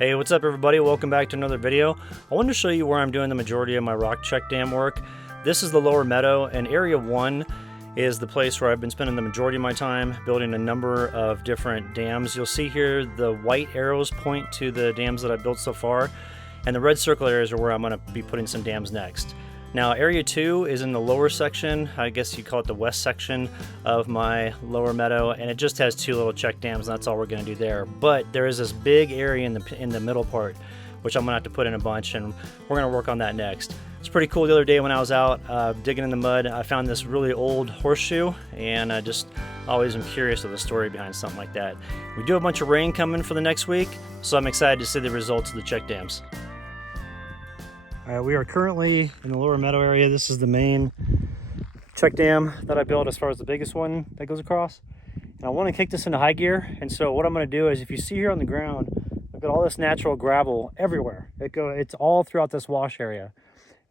Hey, what's up everybody? Welcome back to another video. I wanted to show you where I'm doing the majority of my rock check dam work. This is the lower Meadow, and area 1 is the place where I've been spending the majority of my time building a number of different dams. You'll see here the white arrows point to the dams that I've built so far, and the red circle areas are where I'm going to be putting some dams next. Now, area 2 is in the lower section, I guess you call it the west section of my lower Meadow, and it just has 2 little check dams, and that's all we're going to do there. But there is this big area in the middle part, which I'm going to have to put in a bunch, and we're going to work on that next. It's pretty cool. The other day when I was out digging in the mud, I found this really old horseshoe, and I just always am curious of the story behind something like that. We do have a bunch of rain coming for the next week, so I'm excited to see the results of the check dams. All right, we are currently in the lower Meadow area. This is the main check dam that I built as far as the biggest one that goes across. And I want to kick this into high gear. And so what I'm going to do is, if you see here on the ground, I've got all this natural gravel everywhere. It's all throughout this wash area.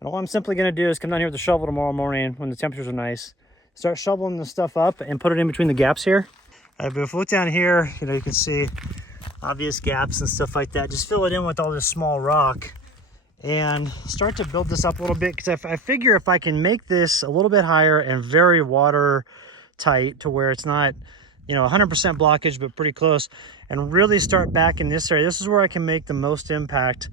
And all I'm simply going to do is come down here with the shovel tomorrow morning when the temperatures are nice, start shoveling the stuff up and put it in between the gaps here. But if you look down here, you can see obvious gaps and stuff like that. Just fill it in with all this small rock and start to build this up a little bit, because I figure if I can make this a little bit higher and very watertight to where it's not 100% blockage but pretty close, and really start back in this area, this is where I can make the most impact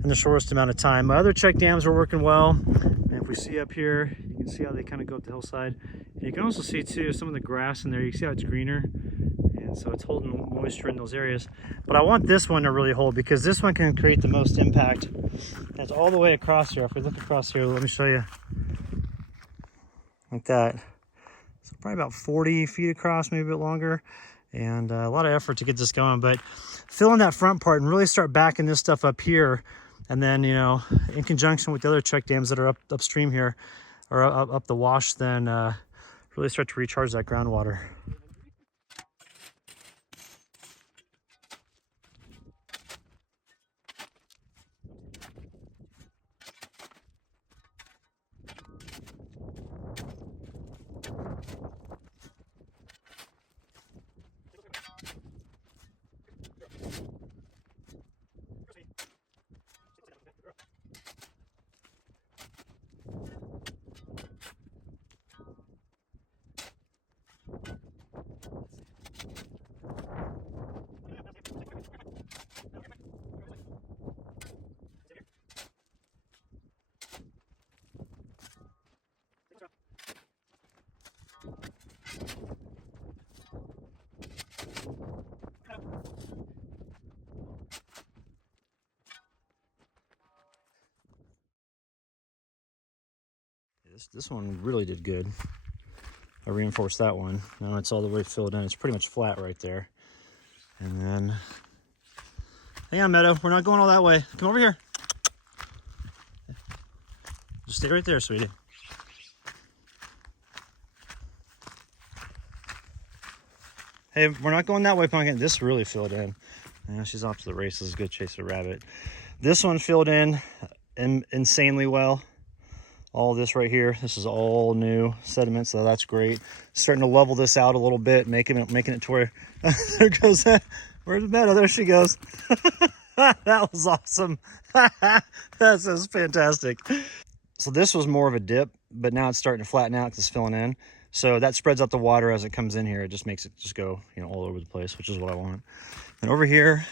in the shortest amount of time. My other check dams are working well, and if we see up here, you can see how they kind of go up the hillside, and you can also see too some of the grass in there. You can see how it's greener, and so it's holding moisture in those areas. But I want this one to really hold, because this one can create the most impact. And it's all the way across here. If we look across here, let me show you. Like that. So probably about 40 feet across, maybe a bit longer. And a lot of effort to get this going. But fill in that front part and really start backing this stuff up here. And then, in conjunction with the other check dams that are upstream here, or up the wash, then really start to recharge that groundwater. This one really did good. I reinforced that one. Now it's all the way filled in. It's pretty much flat right there. And then, hang on, Meadow. We're not going all that way. Come over here. Just stay right there, sweetie. Hey, we're not going that way, Pumpkin. This really filled in. Yeah, she's off to the races. Go chase a rabbit. This one filled in insanely well. All this right here, this is all new sediment, so that's great. Starting to level this out a little bit, making it to where there goes that. Where's Meadow? There she goes. That was awesome. That's just fantastic. So this was more of a dip, but now it's starting to flatten out because it's filling in. So that spreads out the water as it comes in here. It just makes it just go, all over the place, which is what I want. And over here,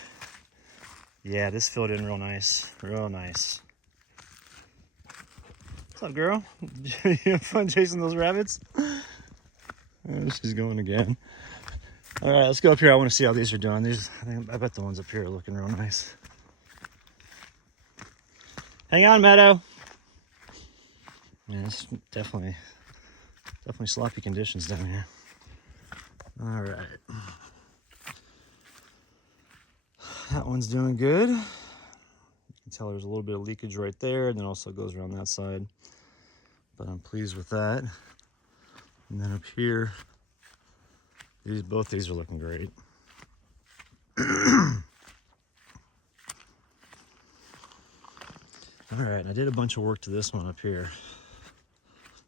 yeah, this filled in real nice, real nice. What's up, girl? You have fun chasing those rabbits? Oh, she's going again. All right, let's go up here. I want to see how these are doing. I bet the ones up here are looking real nice. Hang on, Meadow. Yeah, it's definitely sloppy conditions down here. All right. That one's doing good. You can tell there's a little bit of leakage right there, and then also goes around that side. But I'm pleased with that. And then up here, both these are looking great. All right, I did a bunch of work to this one up here,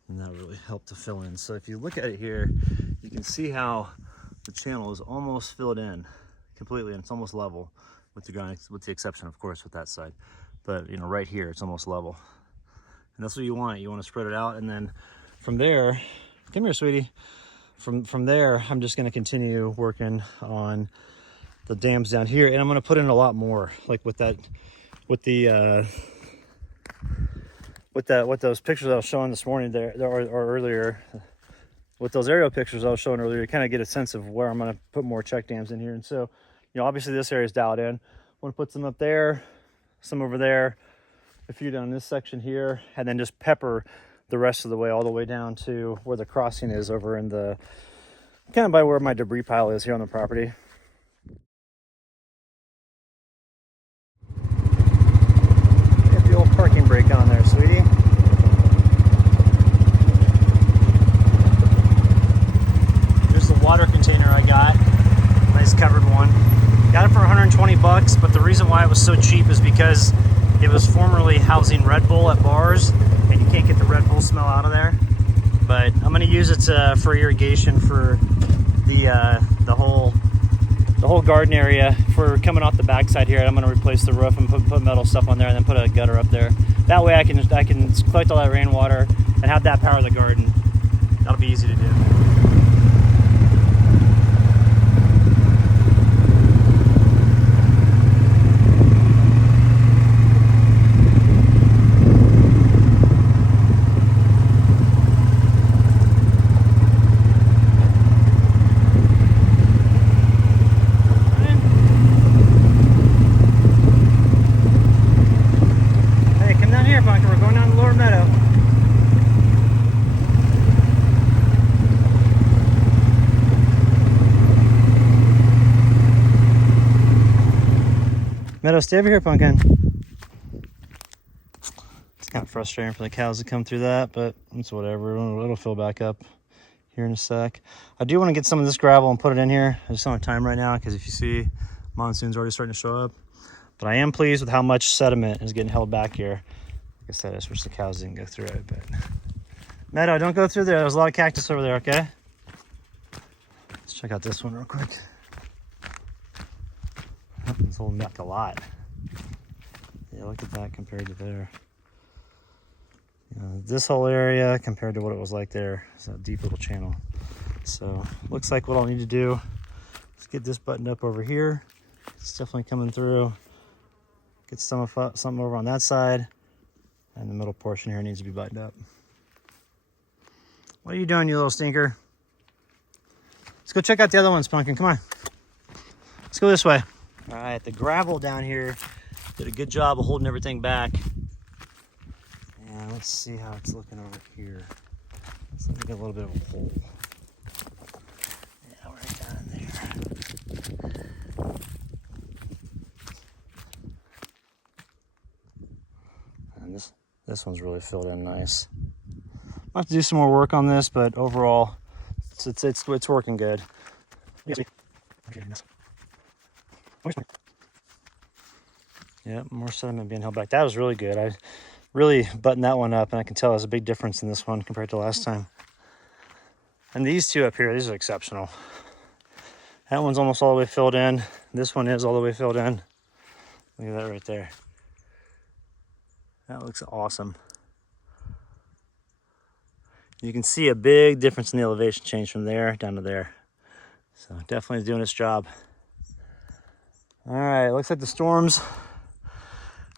and that really helped to fill in. So if you look at it here, you can see how the channel is almost filled in. completely, and it's almost level with the ground, with the exception, of course, with that side. But you know, right here, it's almost level. And that's what you want. You want to spread it out, and then from there, come here, sweetie. From there, I'm just going to continue working on the dams down here, and I'm going to put in a lot more, like with that, with those pictures I was showing this morning or earlier, with those aerial pictures I was showing earlier, to kind of get a sense of where I'm going to put more check dams in here. And so, you know, obviously this area is dialed in. I want to put some up there, some over there, a few down this section here, and then just pepper the rest of the way all the way down to where the crossing is over in the, kind of by where my debris pile is here on the property. Get the old parking brake on there, sweetie. Here's the water container I got. Nice covered one. Got it for 120 bucks, but the reason why it was so cheap is because it was formerly housing Red Bull at bars, and you can't get the Red Bull smell out of there. But I'm going to use it for irrigation for the whole garden area. For coming off the backside here, I'm going to replace the roof and put metal stuff on there, and then put a gutter up there. That way I can collect all that rainwater and have that power the garden. That'll be easy to do. We're going down the lower meadow. Meadow, stay over here, Pumpkin. It's kind of frustrating for the cows to come through that, but it's whatever. It'll fill back up here in a sec. I do want to get some of this gravel and put it in here. I just don't have time right now because if you see, monsoon's already starting to show up. But I am pleased with how much sediment is getting held back here. Like I said, I just wish the cows didn't go through it, but Meadow, don't go through there. There's a lot of cactus over there, okay? Let's check out this one real quick. Oh, it's holding back a lot. Yeah, look at that compared to there. You know, this whole area compared to what it was like there is a deep little channel. So looks like what I'll need to do is get this buttoned up over here. It's definitely coming through. Get some over on that side. And the middle portion here needs to be buttoned up. What are you doing, you little stinker? Let's go check out the other ones, Pumpkin. Come on. Let's go this way. All right, the gravel down here did a good job of holding everything back. And let's see how it's looking over here. Let's get a little bit of a hole. Yeah, right down in there. And this one's really filled in nice. I'll have to do some more work on this, but overall, it's working good. Yeah, more sediment being held back. That was really good. I really buttoned that one up, and I can tell there's a big difference in this one compared to last time. And these two up here, these are exceptional. That one's almost all the way filled in. This one is all the way filled in. Look at that right there. That looks awesome. You can see a big difference in the elevation change from there down to there. So definitely doing its job. All right, looks like the storms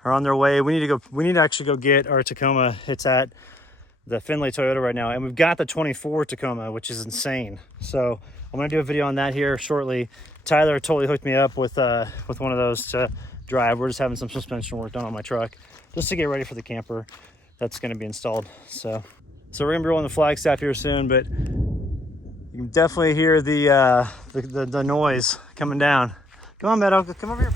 are on their way. We need to actually go get our Tacoma. It's at the Findlay Toyota right now, and we've got the 24 Tacoma, which is insane. So I'm gonna do a video on that here shortly. Tyler totally hooked me up with one of those to drive. We're just having some suspension work done on my truck just to get ready for the camper that's gonna be installed. So we're gonna be rolling the Flagstaff here soon, but you can definitely hear the noise coming down. Come on, Meadow, come over here.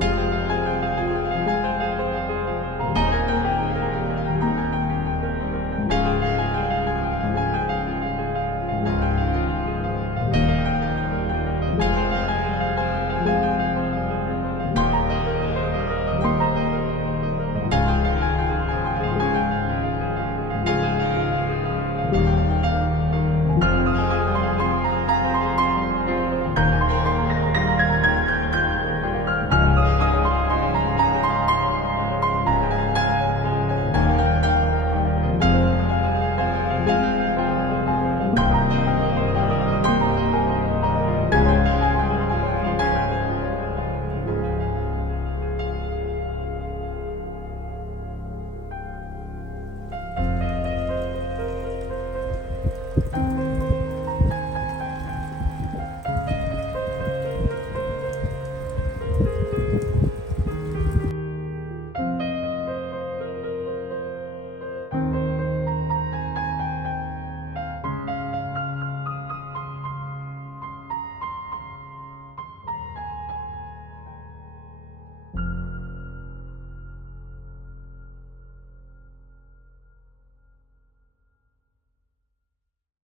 you.